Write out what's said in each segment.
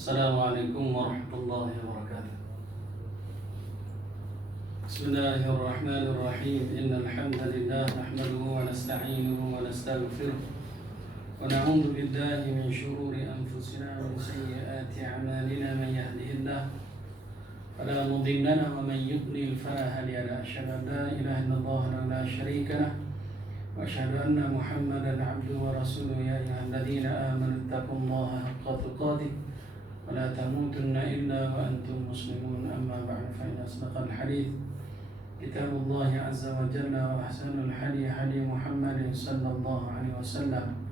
Assalamualaikum warahmatullahi wabarakatuh. Bismillahirrahmanirrahim. Innal hamdalillah nahmaduhu wa nasta'inuhu wa nastaghfiruh wa na'udzu billahi min shururi anfusina wa min sayyiati a'malina. Man yahdihillahu fala mudilla lahu wa man yudlil fala hadiya lahu. Asyhadu an la ilaha illallah wa la syarika lahu wa asyhadu anna Muhammadan 'abduhu wa rasuluhu. Ya ayyuhalladzina amanu taqullaha haqqa tuqatih wa la tamutunna illa wa antum muslimun. Amma ba'du, fa inna asdaqal hadits kitabullah azza wa jalla wa ahsanul hadi hadi Muhammadin sallallahu alaihi wasallam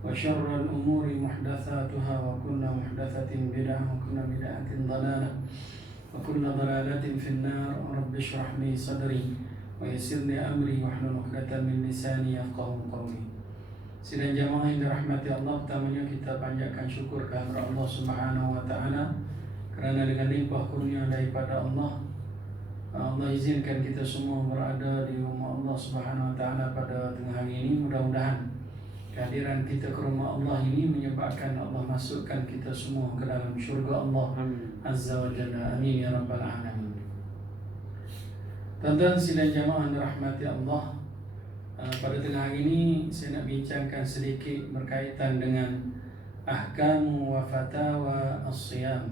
wa syarrul umuri muhdatsatuha wa kullu muhdatsatin bid'ah wa kullu bid'atin dhalalah wa kullu dhalalatin finnar. Rabbi shrah li sadri wa yassir li amri wahlul 'uqdatam min lisani yafqahu qawli. Sidang jamaah yang dirahmati Allah, pertamanya kita panjatkan syukur kehadirat Allah Subhanahu wa taala kerana dengan limpah kurnia daripada Allah izinkan kita semua berada di rumah Allah Subhanahu wa taala pada tengah hari ini. Mudah-mudahan kehadiran kita ke rumah Allah ini menyebabkan Allah masukkan kita semua ke dalam syurga Allah Azza wa Jalla. Amin ya rabbal alamin. Tuan-tuan sidang jamaah yang dirahmati Allah, pada tengah hari ini saya nak bincangkan sedikit berkaitan dengan ahkam wa fatawa as-siyam,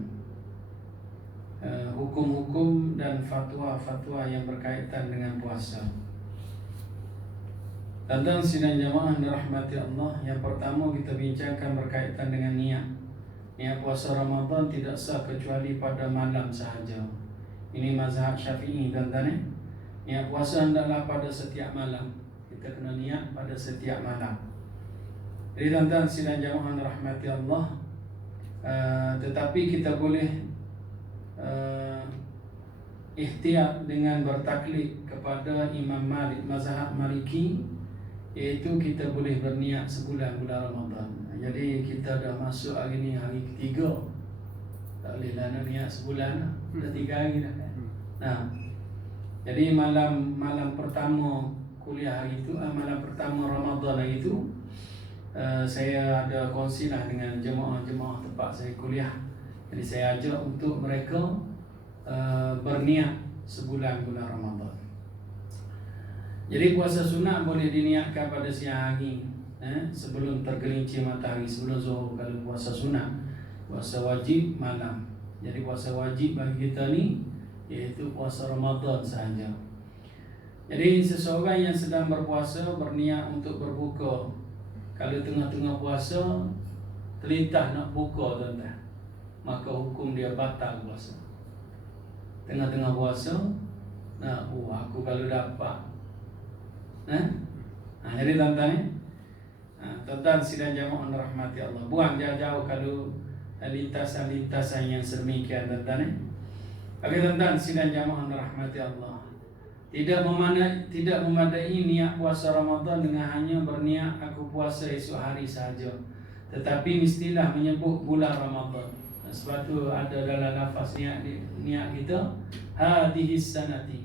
hukum-hukum dan fatwa-fatwa yang berkaitan dengan puasa. Tuan-tuan sidang jamaah yang dirahmati Allah, yang pertama kita bincangkan berkaitan dengan niat. Niat puasa Ramadan tidak sah kecuali pada malam sahaja. Ini mazhab Syafi'i, tuan-tuan. Niat puasa hendaklah pada setiap malam. Kita kena niat pada setiap malam. Jadi tuan-tuan sidang jamaah yang dirahmati Allah, tetapi kita boleh ihtiyat dengan bertaklid kepada Imam Malik, mazhab Maliki, iaitu kita boleh berniat sebulan bulan Ramadan. Jadi kita dah masuk hari ni hari ketiga, tak boleh lah nak niat sebulan, dah 3 hari dah kan. Nah, jadi malam pertama kuliah hari itu, malam pertama Ramadan hari itu, saya ada kongsi lah dengan jemaah-jemaah tempat saya kuliah. Jadi saya ajak untuk mereka berniat sebulan bulan Ramadan. Jadi puasa sunat boleh diniatkan pada siang hari, sebelum tergelincir matahari, sebelum zuhur. Kalau puasa sunat, puasa wajib malam. Jadi puasa wajib bagi kita ni iaitu puasa Ramadan sahaja. Jadi seseorang yang sedang berpuasa berniat untuk berbuka, kalau tengah-tengah puasa terlintas nak buka, tuan-tuan, maka hukum dia batal puasa. Tengah-tengah puasa, aku kalau dapat, jadi tuan-tuan, tuan-tuan sidang jamaah rahmati Allah, buang jauh-jauh kalau lintasan-lintasan yang sedemikian, tuan-tuan. Bagi tuan-tuan sidang jamaah rahmati Allah, tidak memadai niat puasa Ramadan dengan hanya berniat aku puasa esok hari sahaja, tetapi mestilah menyebut bulan Ramadan. Sebab tu ada dalam lafaz niat kita, hadhis sanati,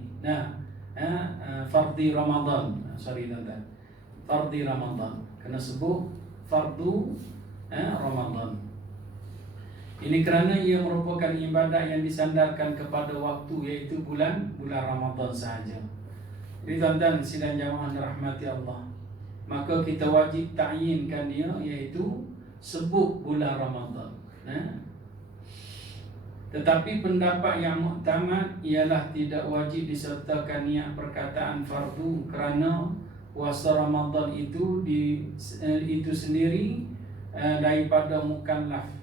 fardhi Ramadan. Tuan-tuan, fardhi Ramadan, kena sebut fardu Ramadan. Ini kerana ia merupakan ibadat yang disandarkan kepada waktu, iaitu bulan Ramadan sahaja. Jadi tuan-tuan sidang jamaah dirahmati Allah, maka kita wajib ta'yinkan dia, iaitu sebut bulan Ramadan. Tetapi pendapat yang muktamad ialah tidak wajib disertakan niat perkataan fardu, kerana puasa Ramadan itu sendiri daripada mukallaf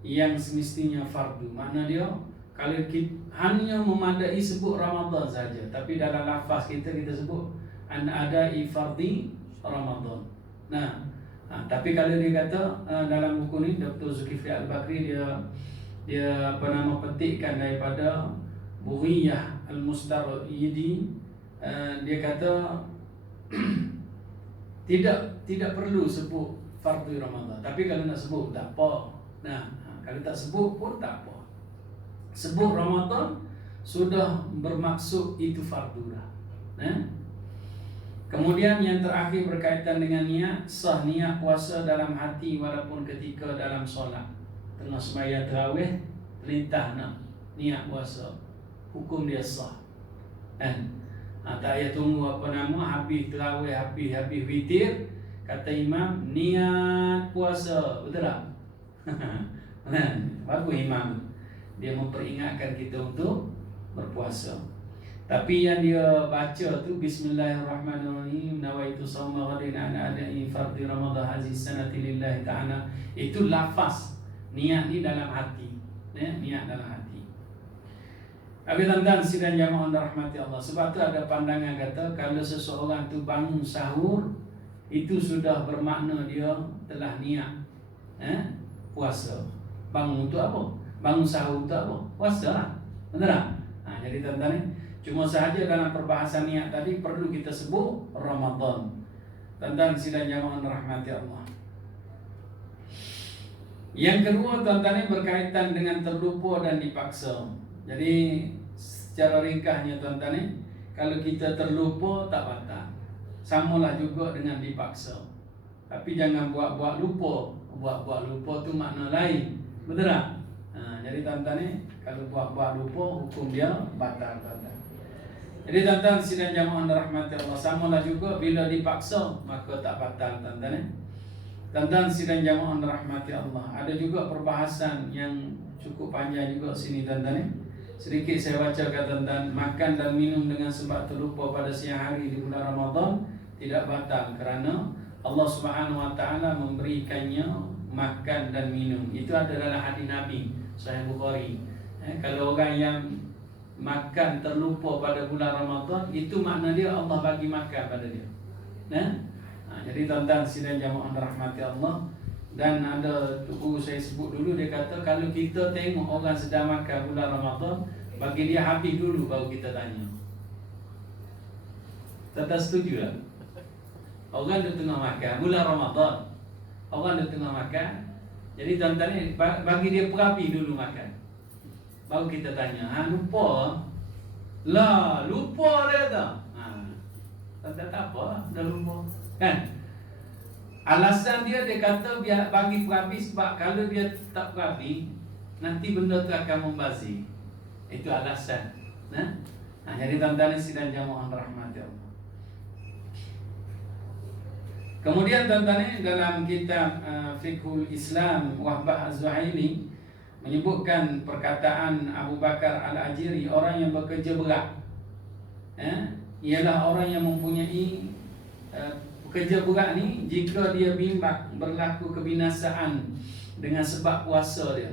yang semestinya fardu. Makna dia kalau kita hanya memadai sebut Ramadan saja, tapi dalam lafaz kita sebut an adai fardhi Ramadan. Tapi kalau dia kata dalam buku ni Dr. Zulkifli Al-Bakri dia petikkan daripada Bughiyah Al-Mustaridi, dia kata tidak perlu sebut fardu Ramadan, tapi kalau nak sebut tak apa. Kalau tak sebut pun tak apa. Sebut Ramadan sudah bermaksud itu fardu dah. Kemudian yang terakhir berkaitan dengan niat, sah niat puasa dalam hati walaupun ketika dalam solat. tengah sembahyang tarawih perintah nak niat puasa, hukum dia sah. Kan? Tak payah tunggu habis tarawih, habis witir, kata imam niat puasa, betul tak? Bagus imam, dia memperingatkan kita untuk berpuasa. Tapi yang dia baca tu Bismillahirrahmanirrahim, nawaitu shauma ghadin ana ada'i fardhi ramadhan hazihi sanati lillahi ta'ala. Itu lafaz. Niat ni dalam hati. Niat dalam hati. Habis tuan-tuan sidang jamaah rahmati Allah. Sebab tu ada pandangan kata kalau seseorang tu bangun sahur, itu sudah bermakna dia telah niat puasa. Bangun tu apa? Bangun sahur tu apa? Puasa lah. Betul tak? Jadi tuan-tuan ni, cuma sahaja dalam perbahasan niat tadi perlu kita sebut Ramadan. Tuan-tuan sidang jamaah rahmati Allah. Yang kedua tuan-tuan ini berkaitan dengan terlupa dan dipaksa. Jadi secara ringkasnya tuan-tuan ini, kalau kita terlupa tak batal. Samalah juga dengan dipaksa. Tapi jangan buat-buat lupa. Buat-buat lupa tu makna lain. Betul tak? Jadi tuan-tuan ini, kalau buat-buat lupa, hukum dia batal tuan-tuan. Jadi tuan-tuan sidang jamaah rahmati Allah, samalah juga bila dipaksa maka tak batal tuan-tuan ni. Tuan-tuan sidang jamaah rahmati Allah, ada juga perbahasan yang cukup panjang juga sini tuan-tuan ni. Sedikit saya bacakan tuan-tuan, makan dan minum dengan sebab terlupa pada siang hari di bulan Ramadan tidak batal kerana Allah Subhanahu wa taala memberikannya makan dan minum. Itu ada dalam hadis Nabi Sahih Bukhari. Kalau orang yang makan terlupa pada bulan Ramadan, itu makna dia Allah bagi makan pada dia. Jadi tuan-tuan sidang jamaah rahmati Allah. Dan ada guru saya sebut dulu, dia kata kalau kita tengok orang sedang makan bulan Ramadan, bagi dia habis dulu baru kita tanya. Tak setuju tak? Orang dia tengah makan bulan Ramadan, orang dia tengah makan, jadi tuan-tuan ni bagi dia perapi dulu makan, baru kita tanya. Lupa lah, lupa dia tak? Tak apa, dah lupa kan? Alasan dia kata biar bagi perapi, sebab kalau dia tak perapi nanti benda tu akan membazir. Itu alasan. Jadi tuan-tuan sidang jamaah rahmati Allah. Kemudian tuan-tuan dalam kitab Fiqhul Islam Wahbah Az-Zuhaili menyebutkan perkataan Abu Bakar Al-Ajiri, orang yang bekerja berat ialah orang yang mempunyai pekerja berat ni, jika dia bimbang berlaku kebinasaan dengan sebab puasa dia,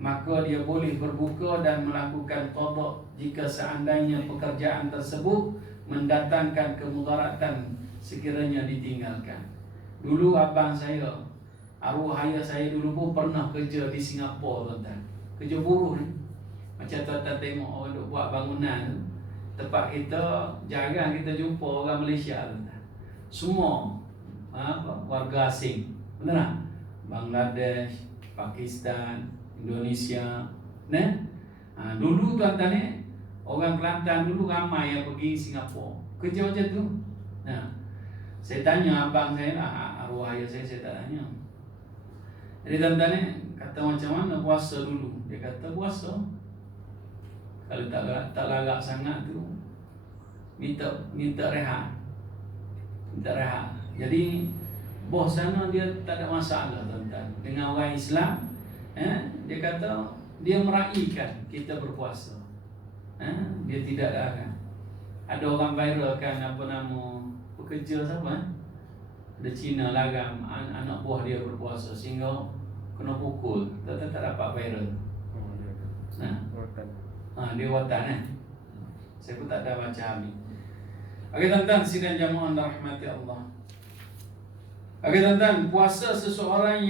maka dia boleh berbuka dan melakukan qada jika seandainya pekerjaan tersebut mendatangkan kemudaratan sekiranya ditinggalkan. Dulu abang saya, arwah ayah saya dulu pun pernah kerja di Singapura tuan-tuan. Kerja buruh ni. Macam tuan-tuan tengok orang duk buat bangunan tu, tempat kita jarang kita jumpa orang Malaysia tuan-tuan. Semua warga asing. Betul tak? Bangladesh, Pakistan, Indonesia. Dulu tuan-tuan ni, orang Kelantan dulu ramai yang pergi Singapura. Kerja macam tu. Saya tanya abang saya lah, arwah ayah saya tak tanya. Jadi tuan-tuan ni kata macam mana puasa dulu. Dia kata puasa, kalau tak larat sangat tu minta rehat. Minta rehat. Jadi bos sana dia tak ada masalah tuan-tuan dengan orang Islam. Dia kata dia meraihkan kita berpuasa. Dia tidak larang. Ada orang viral kan, apa nama, pekerja siapa? Ada Cina larang anak buah dia berpuasa sehingga kena pukul. Tak dapat viral. Dia watan Saya pun tak ada baca habis. Okey tuan-tuan sidang jamaah rahmati Allah. Okey tuan-tuan, puasa seseorang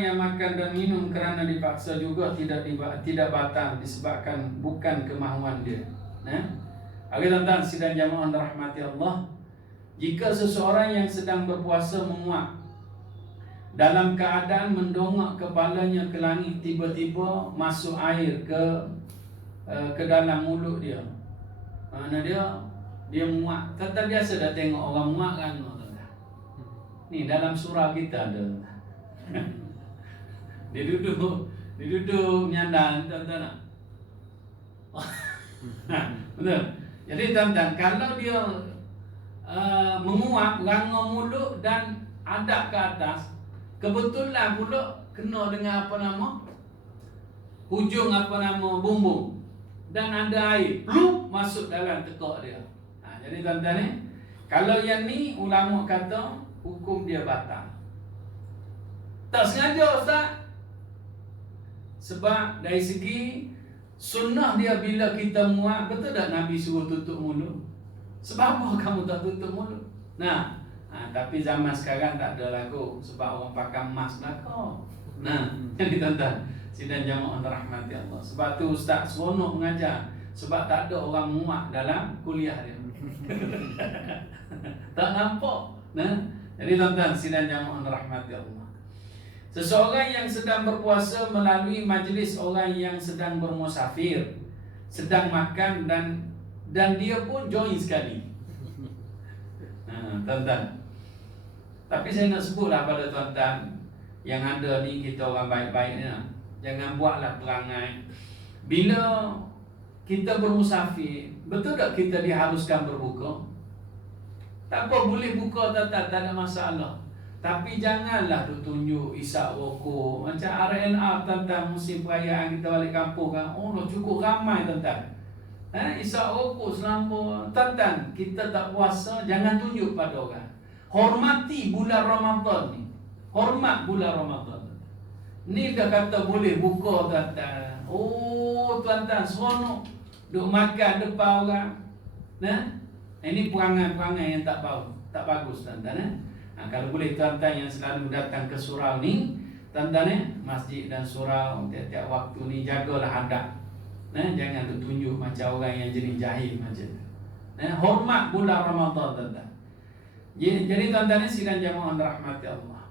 yang makan dan minum kerana dipaksa juga tidak batal disebabkan bukan kemahuan dia. Okey tuan-tuan sidang jamaah rahmati Allah. Jika seseorang yang sedang berpuasa menguap dalam keadaan mendongak kepalanya ke langit, tiba-tiba masuk air ke dalam mulut dia, mana dia muak. Tuan-tuan biasa dah tengok orang muak kan? Ni dalam surah kita ada. Dia duduk menyandang, tuan-tuan. Betul. Jadi tuan-tuan, kalau dia menguap, rangau mulut dan adap ke atas, kebetulan pula kena dengan hujung bumbung, dan ada air plup masuk dalam tekak dia. Jadi tuan-tuan ni, kalau yang ni ulama kata hukum dia batal. Tak sengaja Ustaz. Sebab dari segi sunnah dia, bila kita muak, betul tak Nabi suruh tutup mulut? Sebab apa kamu tak tutup mulut? Tapi zaman sekarang tak ada lagu, sebab orang pakai mask lah kau. Jadi tuan-tuan, sidang jamaah rahmati Allah. Sebab tu Ustaz seronok mengajar, sebab tak ada orang muak dalam kuliah dia. Tak nampak. Jadi tuan-tuan, sidang jamaah rahmati Allah. Seseorang yang sedang berpuasa melalui majlis orang yang sedang bermusafir, sedang makan dan dia pun join sekali. Tuan-tuan. Tapi saya nak sebutlah pada tuan-tuan yang ada ni, kita orang baik-baik ni, jangan buatlah perangai. Bila kita bermusafir, betul tak kita diharuskan berbuka? Tak apa, boleh buka tak ada masalah. Tapi janganlah tu tunjuk isap rokok. Macam RNR tuan-tuan, musim perayaan kita balik kampung kan, cukup ramai tuan-tuan. Isap rokok selamba. Tuan-tuan, kita tak puasa, jangan tunjuk pada orang. Hormati bulan Ramadan ni. Hormat bulan Ramadan. Ni dah kata boleh buka tuan-tuan. Tuan-tuan seronok duk makan depan orang. Ini perangai-perangai yang tak bagus tuan-tuan. Kalau boleh tuan-tuan yang selalu datang ke surau ni, tuan-tuan masjid dan surau tiap-tiap waktu ni, jagalah adab. Jangan tunjuk macam orang yang jenis jahil macam tu. Hormat bulan Ramadan tuan-tuan. Jadi tuan-tuan sidang jamaah rahmati Allah.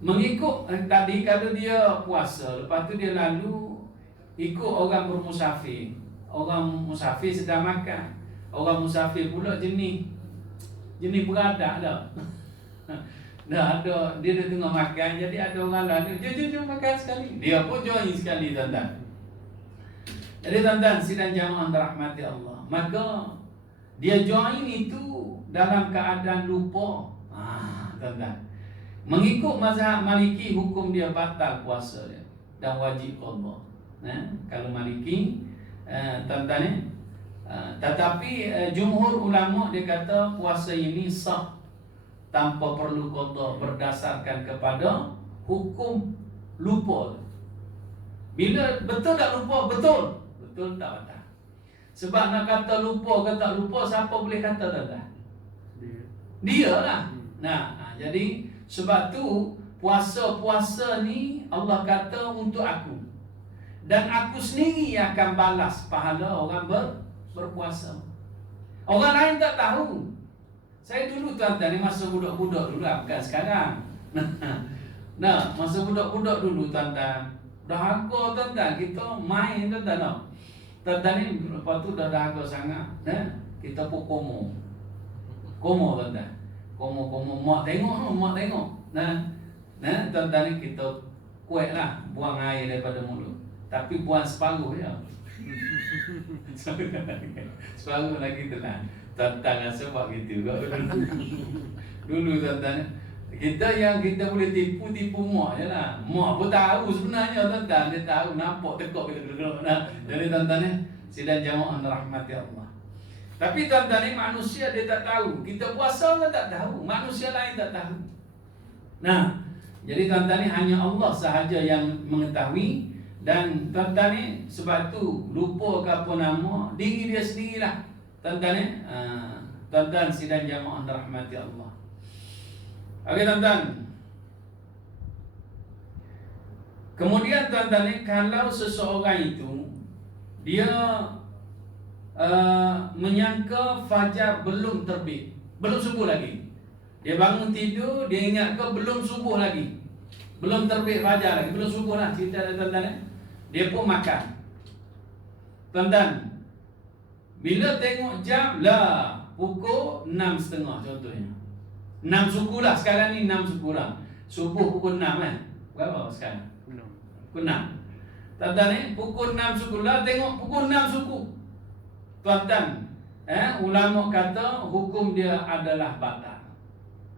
Mengikut tadi, kalau dia puasa, lepas tu dia lalu ikut orang bermusafir. Orang musafir sedang makan. Orang musafir pula jenis beradak dah. Dah ada, dia dah tengah makan, jadi ada orang lain, jom makan sekali. Dia pun join sekali tuan-tuan. Jadi tuan-tuan sidang jamaah rahmati Allah, maka dia join itu dalam keadaan lupa. Tuan-tuan, mengikut mazhab Maliki, hukum dia batal puasa dia dan wajib qada. Kalau Maliki, tuan-tuan tetapi jumhur ulama dia kata puasa ini sah tanpa perlu qada, berdasarkan kepada hukum lupa. Bila betul tak lupa? Betul tak batal. Sebab nak kata lupa ke tak lupa, siapa boleh kata tak? Dia lah. Jadi sebab tu puasa ni Allah kata untuk aku, dan aku sendiri akan balas pahala orang berpuasa. Orang lain tak tahu. Saya dulu tuan-tuan ni, masa budak-budak dulu lah, bukan sekarang. Masa budak-budak dulu tuan-tuan, dahaga tuan-tuan, kita main tuan-tuan. Tuan-tuan ni lepas tu dah dahaga sangat, kita pun komo tuan-tuan. Komo, mak tengok. Tuan-tuan ni kita kuat lah, buang air daripada mulut. Tapi buang separuh je. Separuh lagi tu lah. Tuan-tuan rasa buat gitu juga. Dulu tuan-tuan, kita boleh tipu mak je lah. Mak pun tahu sebenarnya tuan-tuan. Dia tahu, nampak tekuk kita. Jadi tuan-tuan sidang jamaah rahmati Allah. Tapi tuan-tuan ni manusia, dia tak tahu. Kita puasa ke tak tahu, manusia lain tak tahu. Jadi tuan-tuan ni hanya Allah sahaja yang mengetahui. Dan tuan-tuan ni sebab tu lupa ke apa nama, diri dia sendirilah. Tuan-tuan tuan-tuan sidang jamaah rahmati Allah. Okey tuan-tuan. Kemudian tuan-tuan ni, kalau seseorang itu dia menyangka fajar belum terbit, belum subuh lagi. Dia bangun tidur, dia ingat ke belum subuh lagi, belum terbit fajar lagi, belum subuh lah cerita tuan-tuan. Dia pun makan. Tuan-tuan, bila tengok jam lah pukul 6.30 contohnya. 6 suku lah sekarang ni, 6 suku lah. Subuh pukul 6 kan. Berapa sekarang? 6. Pukul 6. Tuan-tuan pukul 6 suku lah, tengok pukul 6 suku. Tuan-tuan, ulama kata hukum dia adalah batal.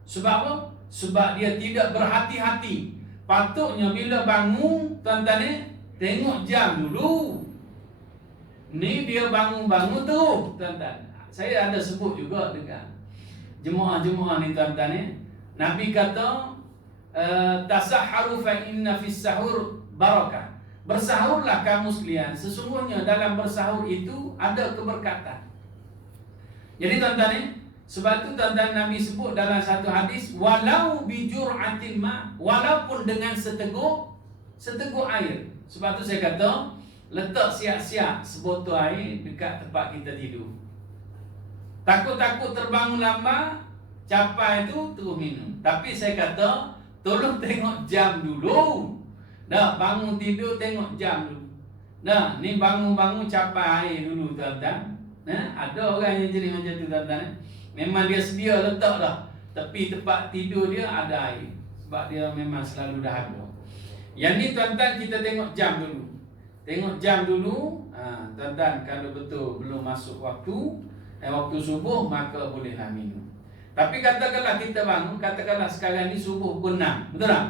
Sebab apa? Sebab dia tidak berhati-hati. Patutnya bila bangun, tuan-tuan tengok jam dulu. Ni dia bangun-bangun tu, tuan-tuan. Saya ada sebut juga dengan jemaah-jemaah ni, tuan-tuan. Nabi kata, tasahharu fa inna fis sahur barakah. Bersahurlah kamu sekalian, sesungguhnya dalam bersahur itu ada keberkatan. Jadi tuan-tuan sebab itu tuan-tuan Nabi sebut dalam satu hadis, walau bijur'atil ma, walaupun dengan seteguk air. Sebab itu saya kata, letak siap-siap sebotol air dekat tempat kita tidur. Takut-takut terbangun lambat, capai itu terus minum. Tapi saya kata, tolong tengok jam dulu. Dah bangun tidur tengok jam dulu. Dah ni bangun-bangun capai air dulu, tuan-tuan. Ada orang yang jadi macam tu, tuan-tuan. Memang dia sedia letak dah tepi tempat tidur dia ada air. Sebab dia memang selalu dah ada. Yang ni tuan-tuan kita tengok jam dulu. Tengok jam dulu. Tuan-tuan kalau betul belum masuk waktu subuh, maka bolehlah minum. Tapi katakanlah kita bangun, katakanlah sekarang ni subuh pukul 6. Betul tak?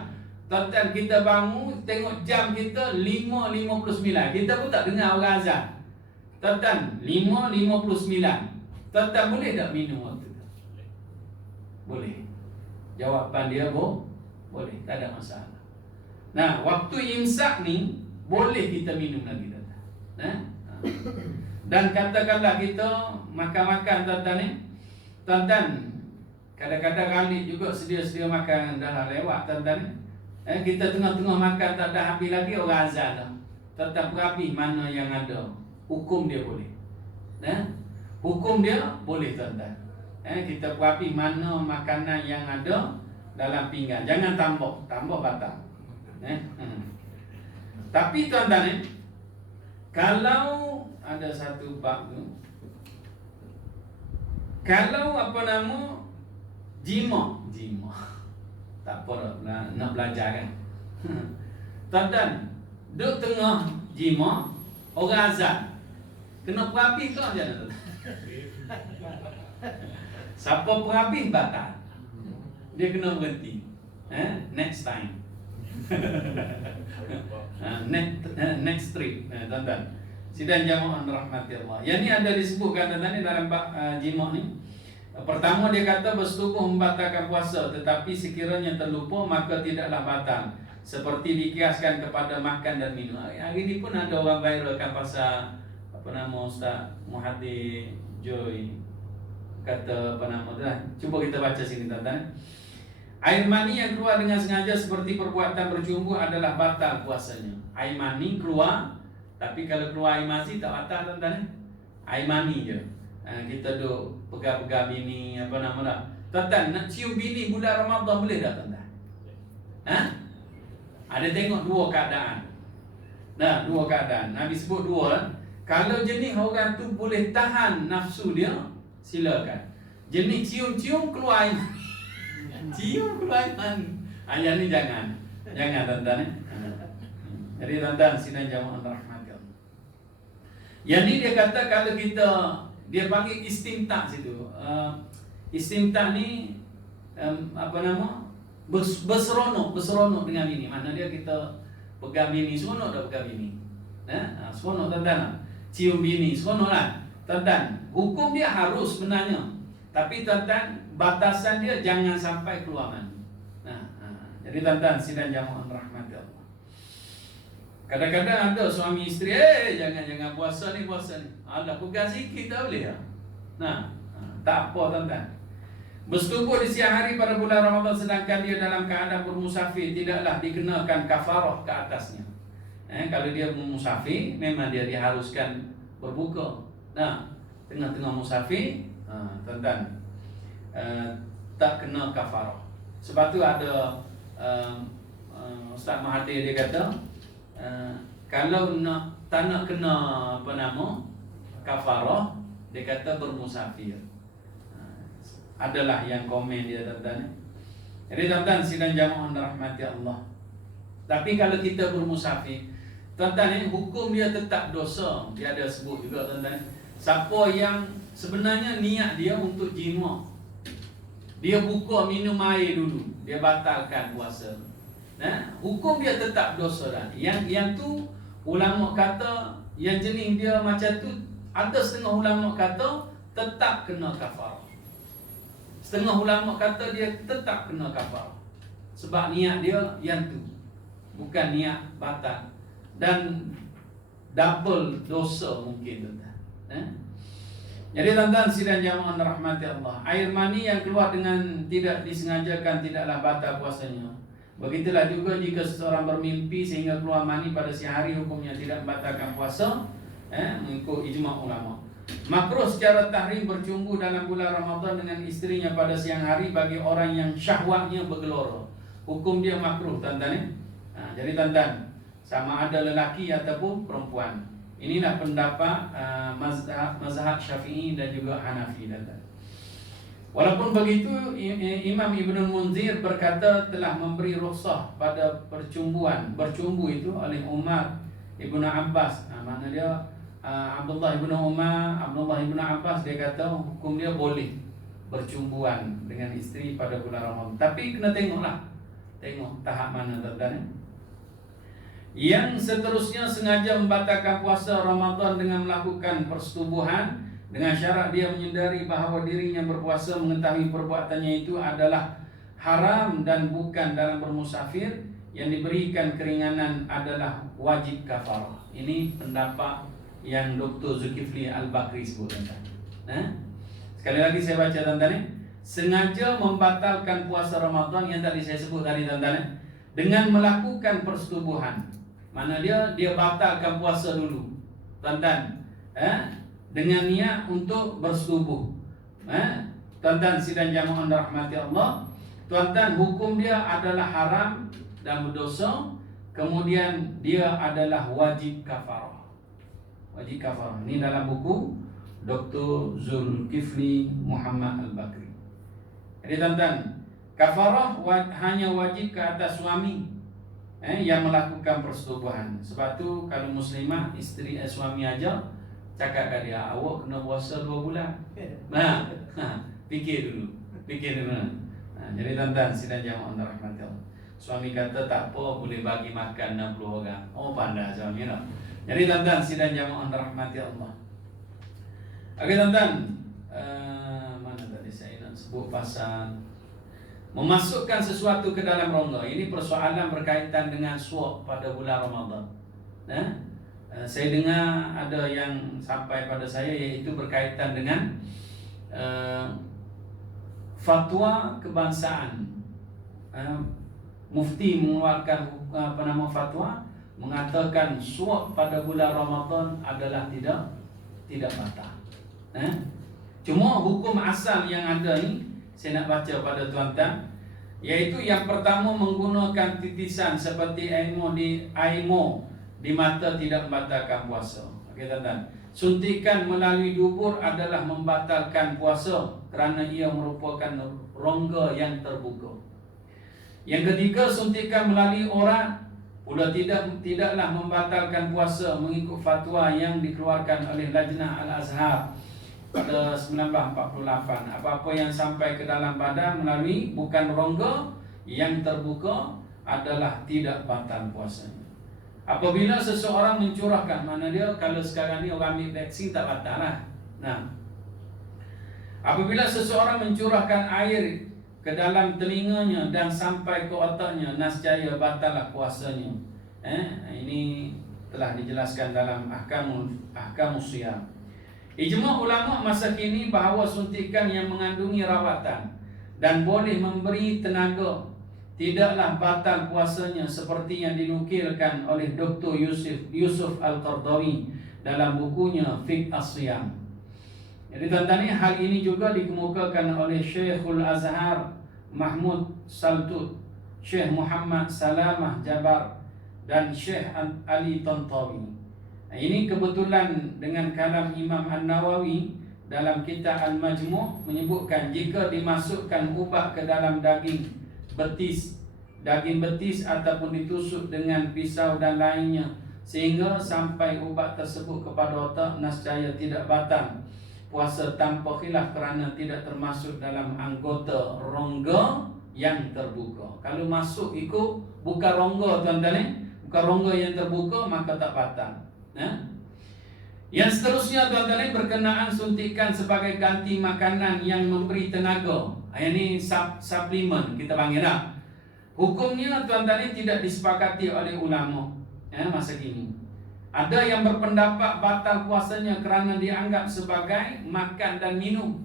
Tuan-tuan kita bangun, tengok jam kita 5.59. Kita pun tak dengar orang azan. Tuan-tuan 5.59. Tuan-tuan boleh tak minum waktu tu? Boleh. Jawapan dia boleh, tak ada masalah. Nah, waktu imsak ni boleh kita minum lagi, tuan-tuan. Dan katakanlah kita makan-makan, tuan-tuan tuan-tuan kadang-kadang Khalid juga sedia-sedia makan dah lewat, tuan-tuan. Kita tengah-tengah makan tak dah habis lagi, orang azan dah. Tetap rapi mana yang ada. Hukum dia boleh. Hukum dia boleh, tuan-tuan. Kita rapi mana makanan yang ada dalam pinggan. Jangan tambah batal. Tapi tuan-tuan kalau ada satu bab tu, kalau jima tak apa nak belajar kan. Tuan-tuan duduk tengah jima, orang azan kena perapi ke macam mana? Siapa perapi batal, dia kena berhenti. Next time. Next trip, tuan-tuan. Sidang jamaah rahmati Allah. Yang ni ada disebutkan tuan-tuan dalam bab jima ni. Pertama dia kata bersetubuh membatalkan puasa, tetapi sekiranya terlupa maka tidaklah batal. Seperti dikiaskan kepada makan dan minum. Hari ni pun ada orang viralkan pasal Ustaz Muhaddir Joy kata tu lah. Cuba kita baca sini, tuan-tuan. Air mani yang keluar dengan sengaja seperti perbuatan berjumpa adalah batal puasanya. Air mani keluar, tapi kalau keluar air mani tak batal, tuan-tuan. Air mani je. Kita duk pegang-pegang bini, tuan-tuan, nak cium bini bulan Ramadan boleh tak, tuan-tuan? Ada tengok dua keadaan. Dua keadaan. Nabi sebut dua. Kalau jenis orang tu boleh tahan nafsu dia, silakan. Jenis cium-cium keluar air mani. Cium keluar air mani. Yang ni jangan, tuan-tuan. Jadi tuan-tuan, sidang jamaah rahmat Allah. Yang ni dia kata kalau dia panggil istimta' situ. Istimta' ni berseronok dengan bini. Mana dia kita pegang bini, seronok dah pegang bini. Seronok, tuan-tuan. Cium bini, seronok lah. Tuan-tuan, hukum dia harus sebenarnya. Tapi tuan-tuan, batasan dia jangan sampai keluar mani. Jadi tuan-tuan, sidang jamaah rahmat Allah. Kadang-kadang ada suami isteri, jangan puasa ni. Alah, pegang sikit tak boleh lah. Tak apa, tuan-tuan. Bersetubuh di siang hari pada bulan Ramadan sedangkan dia dalam keadaan bermusafir, tidaklah dikenakan kafarah ke atasnya. Kalau dia musafir, memang dia diharuskan berbuka. Tengah-tengah musafir, tuan-tuan, tak kena kafarah. Sebab tu ada Ustaz Mahathir dia kata, kalau tak nak kena kafarah, dia kata bermusafir. Adalah yang komen dia, tuan-tuan. Jadi tuan-tuan, sidang jamaah rahmati Allah. Tapi kalau kita bermusafir, tuan-tuan, hukum dia tetap dosa. Dia ada sebut juga, tuan-tuan. Siapa yang sebenarnya niat dia untuk jima, dia buka minum air dulu, dia batalkan puasa. Nah, hukum dia tetap dosa dah. Yang tu ulama kata, yang jenis dia macam tu, ada setengah ulama kata tetap kena kafarah. Setengah ulama kata dia tetap kena kafarah. Sebab niat dia yang tu, bukan niat batal. Dan double dosa mungkin, tuan-tuan. Jadi tuan-tuan sidang jamaah rahmati Allah, air mani yang keluar dengan tidak disengajakan tidaklah batal puasanya. Begitulah juga jika seseorang bermimpi sehingga keluar mani pada siang hari, hukumnya tidak membatalkan puasa, mengikut ijma' ulama. Makruh secara tahrim bercumbu dalam bulan Ramadan dengan istrinya pada siang hari bagi orang yang syahwatnya bergelora. Hukum dia makruh, tuan-tuan. Jadi tuan-tuan, sama ada lelaki ataupun perempuan. Inilah pendapat mazhab Syafi'i dan juga Hanafi, tuan-tuan. Walaupun begitu, Imam Ibnu Munzir berkata telah memberi rukhsah pada bercumbu itu oleh Umar Ibnu Abbas. Makna dia Abdullah Ibnu Abbas, dia kata hukum dia boleh bercumbuan dengan isteri pada bulan Ramadan. Tapi kena tengok tahap mana, tuan-tuan. Yang seterusnya sengaja membatalkan puasa Ramadan dengan melakukan persetubuhan dengan syarat dia menyedari bahawa dirinya berpuasa, mengetahui perbuatannya itu adalah haram dan bukan dalam bermusafir, yang diberikan keringanan adalah wajib kafarah. Ini pendapat yang Dr. Zulkifli Al-Bakri sebut, tuan-tuan. Sekali lagi saya baca, tuan-tuan. Sengaja membatalkan puasa Ramadan yang tadi saya sebut tadi, tuan-tuan, dengan melakukan persetubuhan. Mana dia batalkan puasa dulu, tuan-tuan, dengan niat untuk bersetubuh. Tuan-tuan sidang jamaah rahmati Allah, tuan-tuan, hukum dia adalah haram dan berdosa. Kemudian dia adalah wajib kafarah. Wajib kafarah. Ini dalam buku Dr. Zulkifli Muhammad Al-Bakri. Jadi tuan-tuan, kafarah hanya wajib ke atas suami yang melakukan persetubuhan. Sebab tu kalau muslimah, isteri suami aja cakap kat dia, awak kena puasa 2 bulan. Fikir dulu. Jadi tuan-tuan sidang jamaah rahmati Allah, suami kata tak apa, boleh bagi makan 60 orang. Oh, pandai suami lah. Jadi tuan-tuan sidang jamaah rahmati Allah. Okey tuan-tuan, mana tadi saya nak sebut pasal memasukkan sesuatu ke dalam rongga. Ini persoalan berkaitan dengan suap pada bulan Ramadan. Saya dengar ada yang sampai pada saya, iaitu berkaitan dengan fatwa kebangsaan. Mufti mengeluarkan fatwa mengatakan suap pada bulan Ramadan adalah tidak batal. Cuma hukum asal yang ada ni saya nak baca pada tuan-tuan, iaitu yang pertama, menggunakan titisan seperti aimo di mata tidak membatalkan puasa. Okey tuan-tuan, suntikan melalui dubur adalah membatalkan puasa kerana ia merupakan rongga yang terbuka. Yang ketiga, suntikan melalui orat pula tidaklah membatalkan puasa mengikut fatwa yang dikeluarkan oleh Lajnah Al-Azhar pada 1948. Apa-apa yang sampai ke dalam badan melalui bukan rongga yang terbuka adalah tidak batal puasanya. Apabila seseorang mencurahkan, mana dia kalau sekarang ni orang ambil vaksin tak batal lah. Apabila seseorang mencurahkan air ke dalam telinganya dan sampai ke otaknya, nascaya batallah puasanya. Ini telah dijelaskan dalam Ahkamus Shiyam. Ijma' ulama masa kini bahawa suntikan yang mengandungi rawatan dan boleh memberi tenaga tidaklah batal puasanya, seperti yang dinukilkan oleh Dr. Yusuf Al-Qardawi dalam bukunya Fiqh As-Shiyam. Jadi tuan-tuan, hal ini juga dikemukakan oleh Syekhul Azhar Mahmud Saltut, Syekh Muhammad Salamah Jabar dan Syekh Ali Tantawi. Ini kebetulan dengan kalam Imam An-Nawawi dalam kitab Al-Majmu' menyebutkan jika dimasukkan ubah ke dalam daging betis daging betis ataupun ditusuk dengan pisau dan lainnya sehingga sampai ubat tersebut kepada otak, nescaya tidak batal puasa tanpa khilaf kerana tidak termasuk dalam anggota rongga yang terbuka. Kalau masuk itu bukan rongga tuan-tuan, bukan rongga yang terbuka, maka tak batal. Yang seterusnya tuan-tuan, berkenaan suntikan sebagai ganti makanan yang memberi tenaga. Ini suplemen kita panggil lah. Hukumnya tuan-tuan tidak disepakati oleh ulama masa kini. Ada yang berpendapat batal puasanya kerana dianggap sebagai makan dan minum.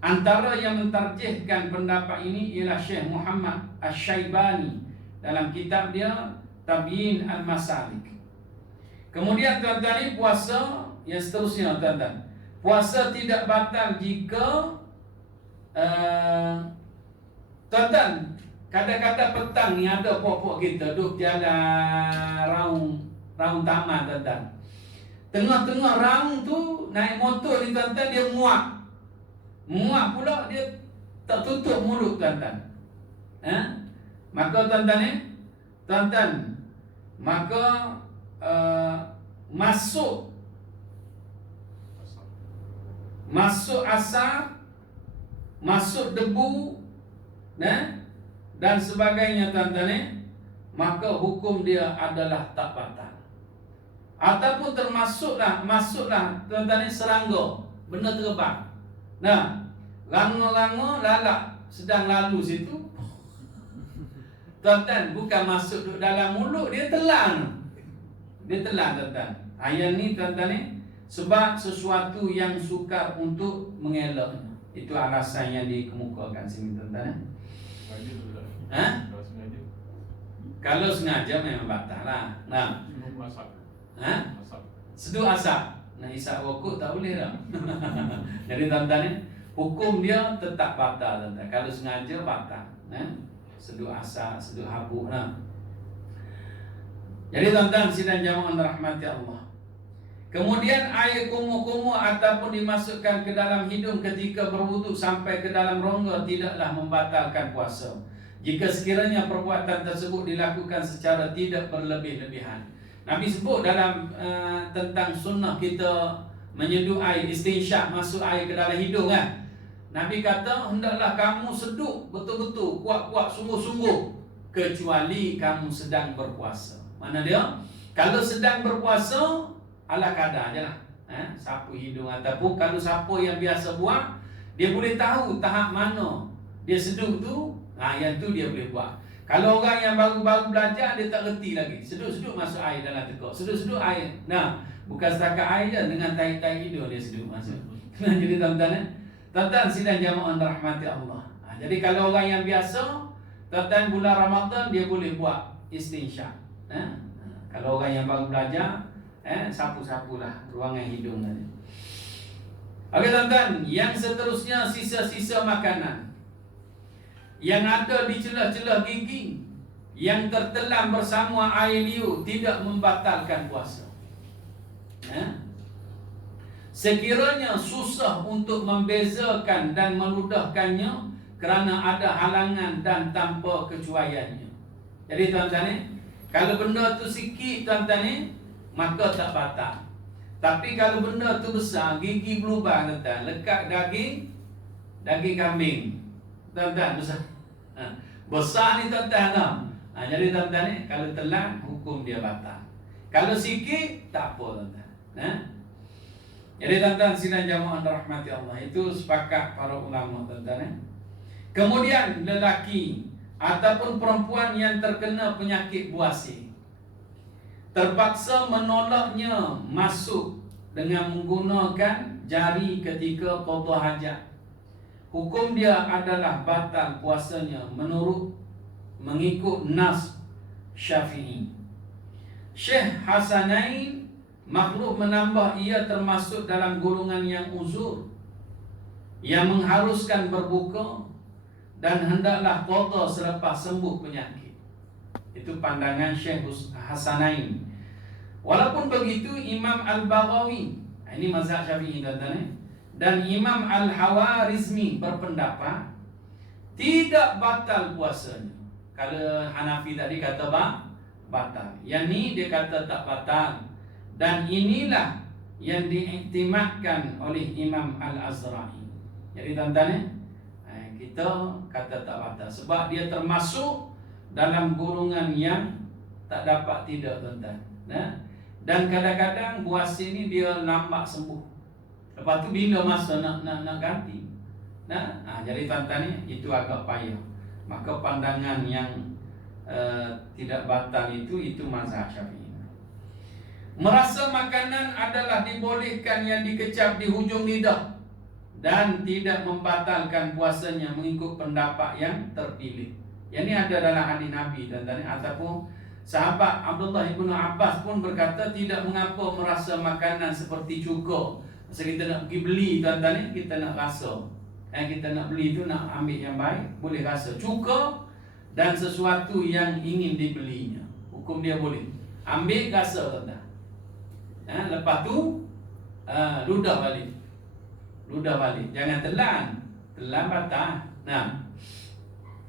Antara yang mentarjihkan pendapat ini ialah Syekh Muhammad Asy-Syaibani dalam kitab dia Tabyin Al-Masalik. Kemudian tuan-tuan, puasa yang seterusnya tuan-tuan. Puasa tidak batal jika tuan-tuan, kadang-kadang petang ni ada pokok kita duduk jalan raung taman tuan-tuan. Tengah-tengah raung tu naik motor ni tuan-tuan, dia muak pula, dia tak tutup mulut tuan-tuan. Maka tuan-tuan, maka masuk asap, masuk debu dan sebagainya tuan-tuan, maka hukum dia adalah tak batal. Ataupun masuklah tuan-tuan, serangga, benda terbang. Ranga-ranga lalak sedang lalu situ, tuan-tuan, bukan masuk dalam mulut, dia telan tuan-tuan. Ayat ni tuan-tuan, sebab sesuatu yang sukar untuk mengelaknya. Itu alasan yang dikemukakan sini tuan-tuan. Kalau sengaja memang batal lah. Seduh asap. Isap rokok tak boleh dah. Jadi tuan-tuan, hukum dia tetap batal tuan-tuan. Kalau sengaja batal. Seduh asap, seduh habuk lah. Jadi tuan-tuan sidang jamaah rahmati Allah. Kemudian air kumuh-kumuh ataupun dimasukkan ke dalam hidung ketika berwuduk sampai ke dalam rongga tidaklah membatalkan puasa, jika sekiranya perbuatan tersebut dilakukan secara tidak berlebih-lebihan. Nabi sebut dalam tentang sunnah kita menyeduh air, istinsyak, masuk air ke dalam hidung kan. Nabi kata hendaklah kamu seduk betul-betul, kuat-kuat, sungguh-sungguh, kecuali kamu sedang berpuasa. Mana dia? Kalau sedang berpuasa, ala kadar je lah, sapu hidung. Ataupun kalau siapa yang biasa buat, dia boleh tahu tahap mana dia seduk tu, yang tu dia boleh buat. Kalau orang yang baru-baru belajar, dia tak reti lagi, seduk-seduk masuk air dalam tekuk, seduk-seduk air. Bukan setakat air je, dengan tahi-tahi hidung dia seduk masuk. Jadi tuan-tuan sidang jamaah rahmati Allah. Jadi kalau orang yang biasa, tuan-tuan bulan Ramadan dia boleh buat istinsyak. Kalau orang yang baru belajar, sapu-sapulah ruangan hidung tadi. Okey tuan-tuan, yang seterusnya sisa-sisa makanan yang ada di celah-celah gigi yang tertelan bersama air liur tidak membatalkan puasa. Sekiranya susah untuk membezakan dan meludahkannya kerana ada halangan dan tanpa kecuaiannya. Jadi tuan-tuan, kalau benda tu sikit tuan-tuan, maka tak batal. Tapi kalau benda tu besar, gigi berubah tuan-tuan, lekat daging kambing, tuan-tuan, besar ni tuan-tuan. Jadi tuan-tuan, kalau telan, hukum dia batal. Kalau sikit, tak apa tuan-tuan. Jadi tuan-tuan sidang jamaah rahmati Allah, itu sepakat para ulama tuan-tuan. Kemudian lelaki ataupun perempuan yang terkena penyakit buasir terpaksa menolaknya masuk dengan menggunakan jari ketika qada hajat. Hukum dia adalah batal puasanya mengikut nas Syafi'i. Syekh Hasanain makhluk menambah ia termasuk dalam golongan yang uzur, yang mengharuskan berbuka dan hendaklah qada selepas sembuh penyakit. Itu pandangan Syekh Hasanain. Walaupun begitu, Imam Al-Baghawi, ini mazhab Syafi'i tuan-tuan, dan Imam Al-Hawarizmi berpendapat tidak batal puasanya. Kalau Hanafi tadi kata batal. Yang ni dia kata tak batal. Dan inilah yang diiktimadkan oleh Imam Al-Azra'i. Jadi tuan-tuan, kita kata tak batal sebab dia termasuk dalam golongan yang tak dapat tidak, tuan-tuan. Dan kadang-kadang puasa ni dia lambat sembuh. Lepas tu bila masa nak ganti. Jadi tuan-tuan ni itu agak payah. Maka pandangan yang tidak batal itu mazhab Syafi'i. Merasa makanan adalah dibolehkan yang dikecap di hujung lidah dan tidak membatalkan puasanya mengikut pendapat yang terpilih. Yang ini ada dalam hadis Nabi, tuan-tuan, ataupun sahabat Abdullah ibnu Abbas pun berkata tidak mengapa merasa makanan seperti cuka. Masa kita nak pergi beli, tuan-tuan, kita nak rasa. Kita nak beli tu nak ambil yang baik, boleh rasa. Cuka dan sesuatu yang ingin dibelinya, hukum dia boleh. Ambil rasa, tuan-tuan. Lepas tu ludah balik. Jangan telan batal.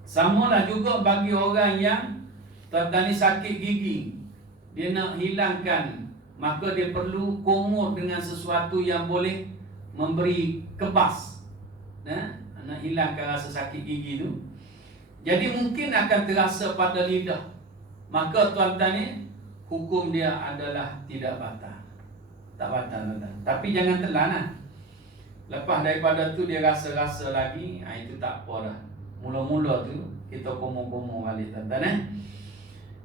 Samalah juga bagi orang yang tuan-tuan ni sakit gigi, dia nak hilangkan, maka dia perlu kumur dengan sesuatu yang boleh memberi kebas. Nak hilangkan rasa sakit gigi tu. Jadi mungkin akan terasa pada lidah. Maka tuan-tuan ni hukum dia adalah tidak batal. Tak batal, tuan-tuan. Tapi jangan telan lah. Lepas daripada tu dia rasa-rasa lagi, itu tak apa dah. Mula-mula tu kita komo-komo balik, tuan-tuan.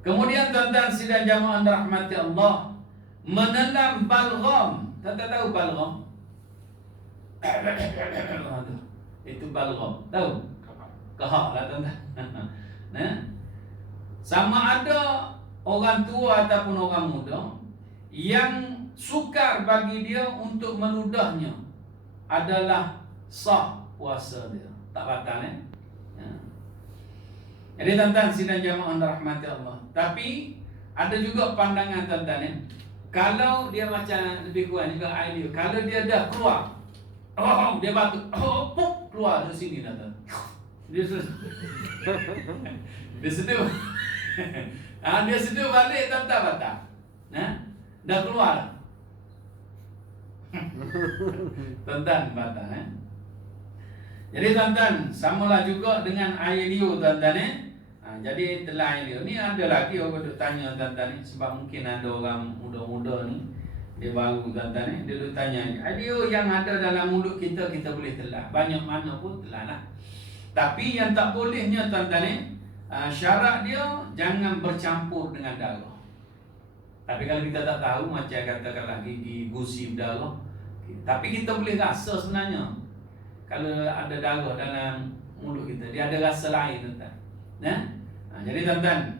Kemudian tuan-tuan sidang jamaah rahmati Allah, menelan balgham. Tuan-tuan tahu balgham? Itu balgham. Tahu? Kahak lah, tuan-tuan. Sama ada orang tua ataupun orang muda yang sukar bagi dia untuk meludahnya adalah sah puasa dia, tak batal. Jadi tuan-tuan sidang jamaah rahmati Allah. Tapi ada juga pandangan, tuan-tuan, kalau dia macam lebih kurang juga air liur, kalau dia dah keluar, dia batuk, puk, keluar dari sini, tuan-tuan. Dia seduh. Dia seduh balik, tuan-tuan, batal. Dah keluar. Tuan-tuan, batal. Jadi tuan-tuan, samalah juga dengan air liur, tuan-tuan. Jadi telan air liur ni ada lagi orang duk tanya, tuan-tuan, sebab mungkin ada orang muda-muda ni dia baru, tuan-tuan, dia duk tanya air liur yang ada dalam mulut kita boleh telan. Banyak mana pun telan lah. Tapi yang tak bolehnya, tuan-tuan, syarat dia jangan bercampur dengan darah. Tapi kalau kita tak tahu, macam katakanlah gigi, gusi, darah, tapi kita boleh rasa sebenarnya. Kalau ada darah dalam mulut kita, dia ada rasa lain, tuan-tuan. Jadi tuan-tuan,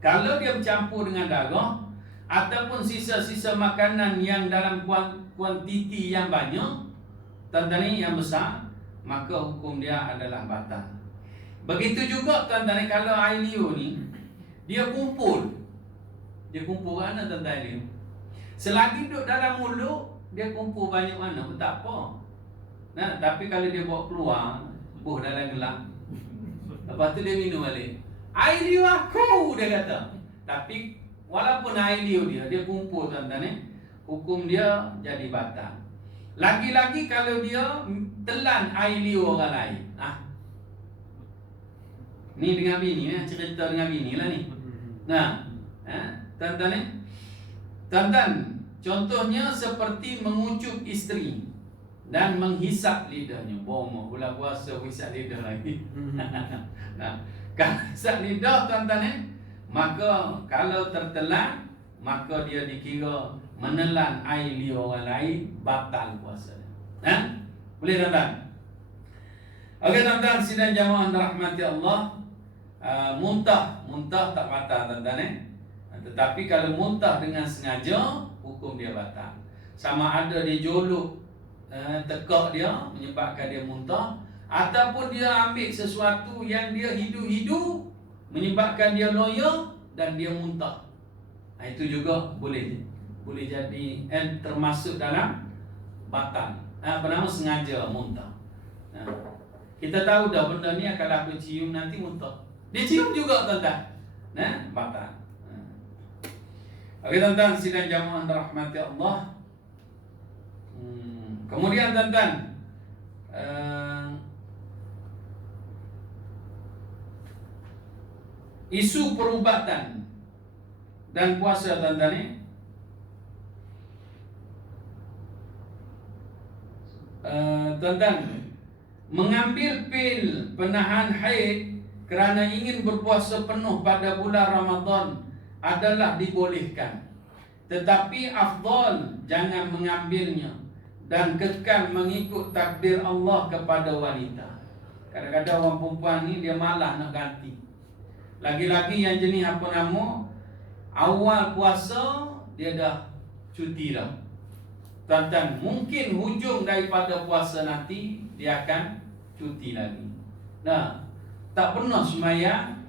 kalau dia bercampur dengan darah ataupun sisa-sisa makanan yang dalam kuantiti yang banyak, tuan-tuan ni yang besar, maka hukum dia adalah batal. Begitu juga, tuan-tuan, kalau air liur ni dia kumpul. Dia kumpul mana, tuan-tuan, liur? Selagi duduk dalam mulut, dia kumpul banyak mana pun tak apa. Tapi kalau dia bawa keluar, buh dalam gelap, lepas tu dia minum balik, air liur aku, dia kata. Tapi walaupun air liur dia kumpul, tuan-tuan, hukum dia jadi batal. Lagi-lagi kalau dia telan air liur orang lain. Ni dengan bini, cerita dengan bini lah ni. Tuan-tuan, tuan-tuan, contohnya seperti mengucup isteri dan menghisap lidahnya. Bomoh bulan puasa hisap lidah lagi. Kalau hisap lidah, tuan-tuan, maka kalau tertelan, maka dia dikira menelan air liur orang lain, batal puasa. Boleh, tuan-tuan? Okey, tuan-tuan sidang jamaah rahmati Allah. Muntah tak batal, tuan-tuan. Tetapi kalau muntah dengan sengaja, hukum dia batal. Sama ada dia jolok tekak dia menyebabkan dia muntah, ataupun dia ambil sesuatu yang dia hidu-hidu menyebabkan dia loya dan dia muntah. Itu juga boleh jadi termasuk dalam batal. Bernama sengaja muntah. Kita tahu dah benda ni kalau aku cium nanti muntah. Dicium juga tuan-tuan. Nah, batal. Oke tuan-tuan, sidang jamaah rahmati Allah. Kemudian tuan-tuan, isu perubatan dan puasa tuan-tuan ni, tuan-tuan, mengambil pil penahan haid kerana ingin berpuasa penuh pada bulan Ramadan adalah dibolehkan, tetapi afdal jangan mengambilnya dan kekal mengikut takdir Allah kepada wanita. Kadang-kadang orang perempuan ni dia malah nak ganti. Lagi-lagi yang jenis apa nama, awal puasa dia dah cuti dah. Tuan-tuan, mungkin hujung daripada puasa nanti dia akan cuti lagi. Nah, tak pernah sembahyang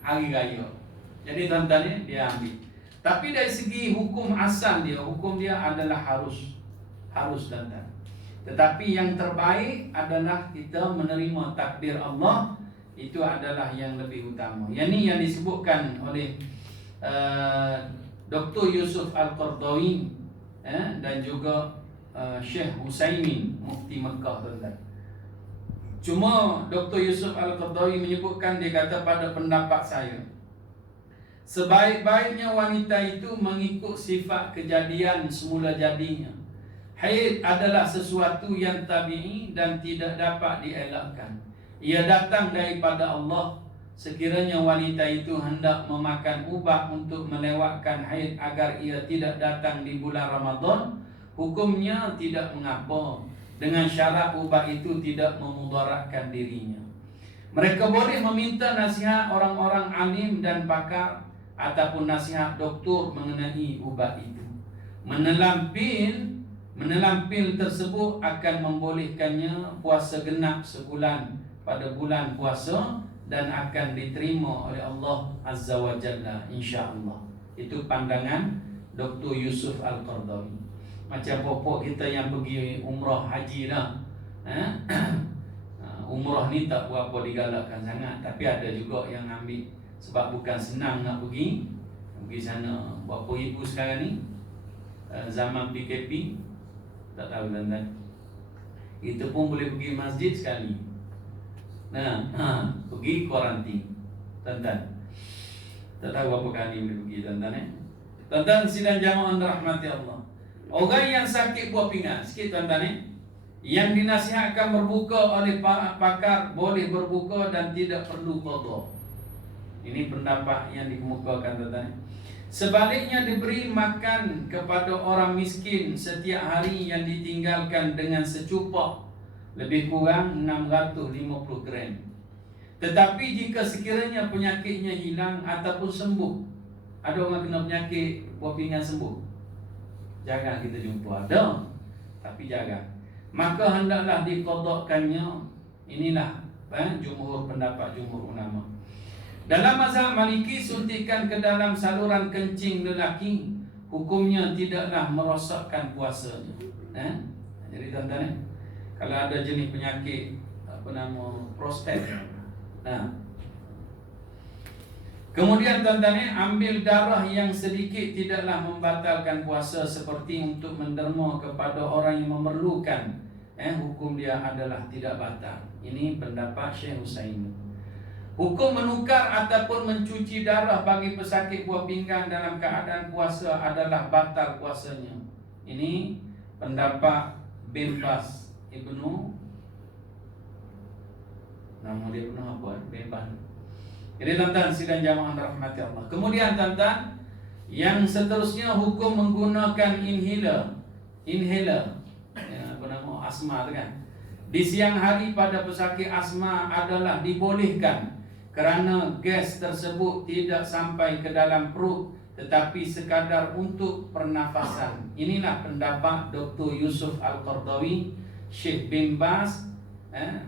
hari raya. Jadi tuan-tuan ni dia ambil. Tapi dari segi hukum asal dia, hukum dia adalah harus tuan-tuan. Tetapi yang terbaik adalah kita menerima takdir Allah. Itu adalah yang lebih utama. Yang ni yang disebutkan oleh Dr. Yusuf Al-Qardawi dan juga Syekh Husaimin, Mufti Mekah, tuan-tuan. Cuma Dr. Yusuf Al-Qardawi menyebutkan, dia kata, pada pendapat saya, sebaik-baiknya wanita itu mengikut sifat kejadian semula jadinya. Haid adalah sesuatu yang tabi'i dan tidak dapat dielakkan. Ia datang daripada Allah. Sekiranya wanita itu hendak memakan ubat untuk melewatkan haid agar ia tidak datang di bulan Ramadan, hukumnya tidak mengapa, dengan syarat ubat itu tidak memudaratkan dirinya. Mereka boleh meminta nasihat orang-orang alim dan pakar ataupun nasihat doktor mengenai ubat itu. Menelampil tersebut akan membolehkannya puasa genap sebulan pada bulan puasa dan akan diterima oleh Allah Azza wa Jalla, insya-Allah. Itu pandangan Dr. Yusuf Al-Qardawi. Macam pokok kita yang pergi umrah haji dah, umrah ni tak berapa digalakkan sangat, tapi ada juga yang ambil sebab bukan senang nak pergi sana. Berapa ribu sekarang ni, zaman PKP, tak tahu tuan-tuan. Itu pun boleh pergi masjid sekali. Pergi kuarantin, tuan-tuan. Tak tahu berapa kali boleh pergi, tuan-tuan. Tuan-tuan sidang jamaah rahmati Allah. Orang yang sakit buah pinggang, sikit tuan-tuan, yang dinasihatkan berbuka oleh pakar boleh berbuka dan tidak perlu qada. Ini pendapat yang dikemukakan, tuan-tuan. Sebaliknya diberi makan kepada orang miskin setiap hari yang ditinggalkan dengan secupak, lebih kurang 650 gram. Tetapi jika sekiranya penyakitnya hilang ataupun sembuh, ada orang kena penyakit buah pinggang sembuh, jangan kita jumpa, ada, tapi jangan, maka hendaklah diqadakkannya. Inilah pendapat jumhur ulama. Dalam mazhab Maliki, suntikan ke dalam saluran kencing lelaki hukumnya tidaklah merosakkan puasanya. Jadi tuan-tuan, kalau ada jenis penyakit prostat, kemudian tuan-tuan, ambil darah yang sedikit tidaklah membatalkan puasa seperti untuk menderma kepada orang yang memerlukan. Hukum dia adalah tidak batal. Ini pendapat Syekh Husaimin. Hukum menukar ataupun mencuci darah bagi pesakit buah pinggang dalam keadaan puasa adalah batal puasanya. Ini pendapat bin Baz Ibnu, nama dia Ibnu apa? Bin Baz. Jadi tuan-tuan sidang jamaah rahmati Allah. Kemudian tuan-tuan, yang seterusnya hukum menggunakan inhaler, asma tu kan. Di siang hari pada pesakit asma adalah dibolehkan kerana gas tersebut tidak sampai ke dalam perut tetapi sekadar untuk pernafasan. Inilah pendapat Dr. Yusuf Al-Qardawi, Syekh bin Baz,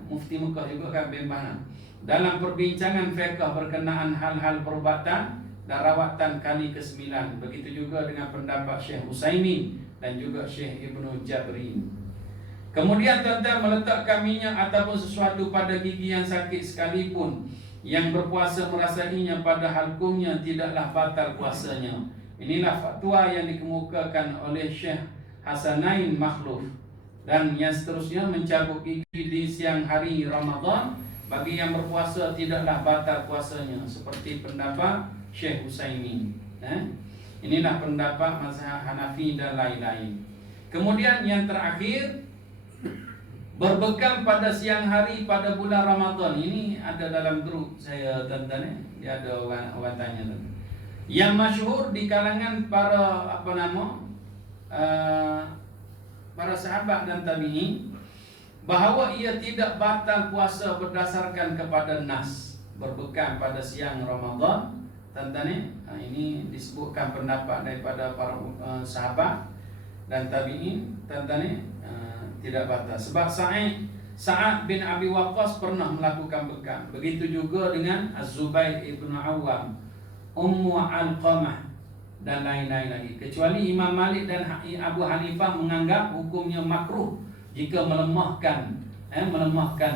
Mufti Mekah juga kan bin Baz, dalam perbincangan fiqh berkenaan hal-hal perubatan dan rawatan kali ke-9. Begitu juga dengan pendapat Syekh Husaimin dan juga Syekh Ibnu Jabrin. Kemudian tuan-tuan, meletakkan minyak ataupun sesuatu pada gigi yang sakit sekalipun yang berpuasa merasainya padahal hukumnya tidaklah batal puasanya. Inilah fatwa yang dikemukakan oleh Syekh Hasanain Makhluf. Dan yang seterusnya, mencabut gigi di siang hari Ramadan bagi yang berpuasa tidaklah batal puasanya, seperti pendapat Syekh Utsaimin. Inilah pendapat mazhab Hanafi dan lain-lain. Kemudian yang terakhir, berbekam pada siang hari pada bulan Ramadan. Ini ada dalam grup saya, tuan-tuan. Dia ada orang tanya. Yang masyhur di kalangan para para sahabat dan tabi'in, bahawa ia tidak batal puasa berdasarkan kepada nas, berbekam pada siang Ramadan. Tuan-tuan, ini disebutkan pendapat daripada para sahabat dan tabi'in. Tuan-tuan, tidak batal. Sebab Sa'ad bin Abi Waqqas pernah melakukan bekam. Begitu juga dengan Az-Zubair ibn Awam, Ummu Alqamah dan lain-lain lagi. Kecuali Imam Malik dan Abu Hanifah menganggap hukumnya makruh jika melemahkan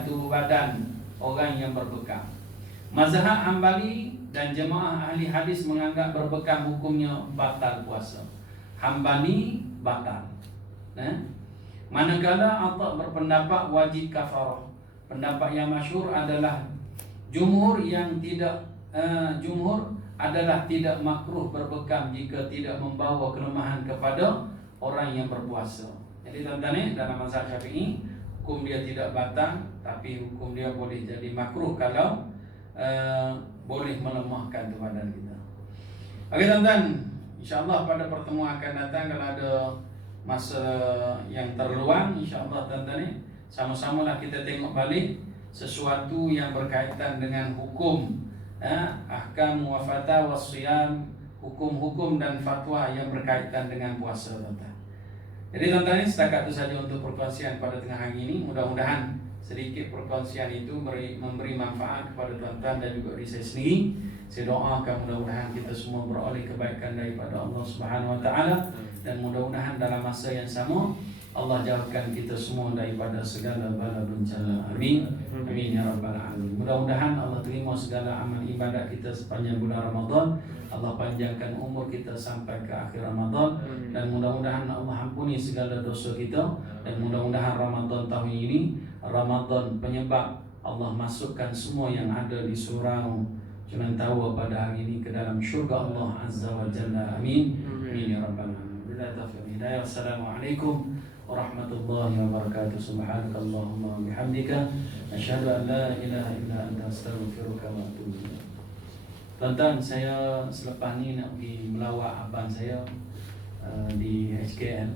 tubuh badan orang yang berbekam. Mazhab Hambali dan jemaah ahli hadis menganggap berbekam hukumnya batal puasa. Hambali batal. Manakala Atta berpendapat wajib kafarah. Pendapat yang masyhur adalah jumhur adalah tidak makruh berbekam jika tidak membawa kelemahan kepada orang yang berpuasa. Jadi tuan-tuan, dalam mazhab Syafi'i, hukum dia tidak batal, tapi hukum dia boleh jadi makruh kalau boleh melemahkan tubuh badan kita. Okey tuan-tuan, insya-Allah pada pertemuan akan datang, kalau ada masa yang terluang, insya-Allah tuan-tuan, sama-samalah kita tengok balik sesuatu yang berkaitan dengan hukum, ahkam wa fatwa wasiyam, hukum-hukum dan fatwa yang berkaitan dengan puasa, tuan-tuan. Jadi tuan-tuan, setakat itu saja untuk perkongsian pada tengah hari ini. Mudah-mudahan sedikit perkongsian itu memberi manfaat kepada tuan-tuan dan juga diri saya sendiri. Saya doakan mudah-mudahan kita semua beroleh kebaikan daripada Allah Subhanahu Wa Taala, dan mudah-mudahan dalam masa yang sama Allah jauhkan kita semua daripada segala bala bencana. Amin. Amin ya rabbal alamin. Mudah-mudahan Allah terima segala amal ibadat kita sepanjang bulan Ramadan. Allah panjangkan umur kita sampai ke akhir Ramadan, dan mudah-mudahan Allah ampuni segala dosa kita, dan mudah-mudahan Ramadan tahun ini Ramadan penyebab Allah masukkan semua yang ada di surau Jangan tahu pada hari ini ke dalam syurga Allah Azza wa Jalla. Amin. Amin ya rabbal alamin. Bila taufiq hidayah. Wassalamualaikum warahmatullahi wabarakatuh. Subhanakallahumma wa bihamdika asyhadu an la ilaha illa anta astaghfiruka wa atubu ilaik. Tuan-tuan, saya selepas ni nak pergi melawat abang saya di HKL.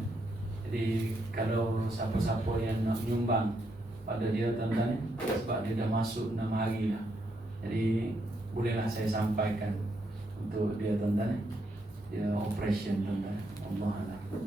Jadi kalau siapa-siapa yang nak menyumbang pada dia, tuan-tuan, sebab dia dah masuk 6 hari dah. Jadi bolehlah saya sampaikan untuk dia, tuan-tuan. Dia operation, tuan-tuan. Allah Akbar.